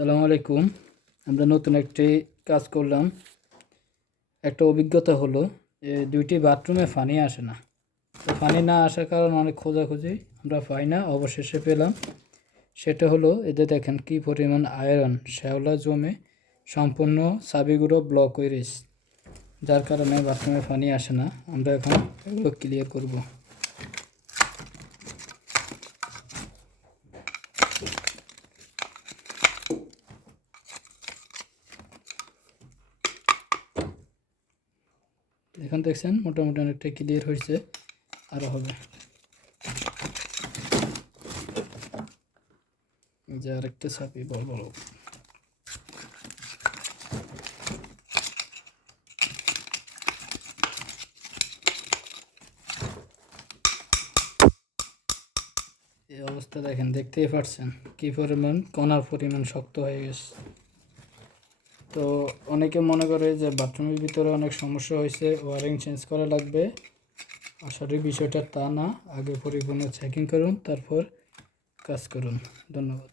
আসসালামু আলাইকুম। আমরা নতুন একটি কাজ করলাম। একটা অভিজ্ঞতা হলো যে দুইটি বাথরুমে পানি আসে না। তো পানি না আসার কারণে অনেক খোঁজাখুঁজি আমরা পাই না, অবশেষে পেলাম। সেটা হলো এতে দেখেন কি পরিমাণ আয়রন শ্যাওলা জমে সম্পূর্ণ চাবিগুলো ব্লক হয়ে রয়েছে, যার কারণে বাথরুমে পানি আসে না। আমরা এখন এগুলো ক্লিয়ার করব। এখন দেখছেন মোটামুটি অনেকটা ক্লিয়ার হয়েছে, আরও হবে। যে আরেকটা চাবি বড় বড় এই অবস্থা দেখেন, দেখতেই পাচ্ছেন কি পরিমাণ কণার পরিমাণ শক্ত হয়ে গেছে। তো অনেকে মনে করে যে বাথরুমের ভিতরে অনেক সমস্যা হয়েছে, ওয়ারিং চেঞ্জ করা লাগবে। আসলে বিষয়টা তা না। আগে পরিপূর্ণ চেকিং করুন, তারপর কাজ করুন। ধন্যবাদ।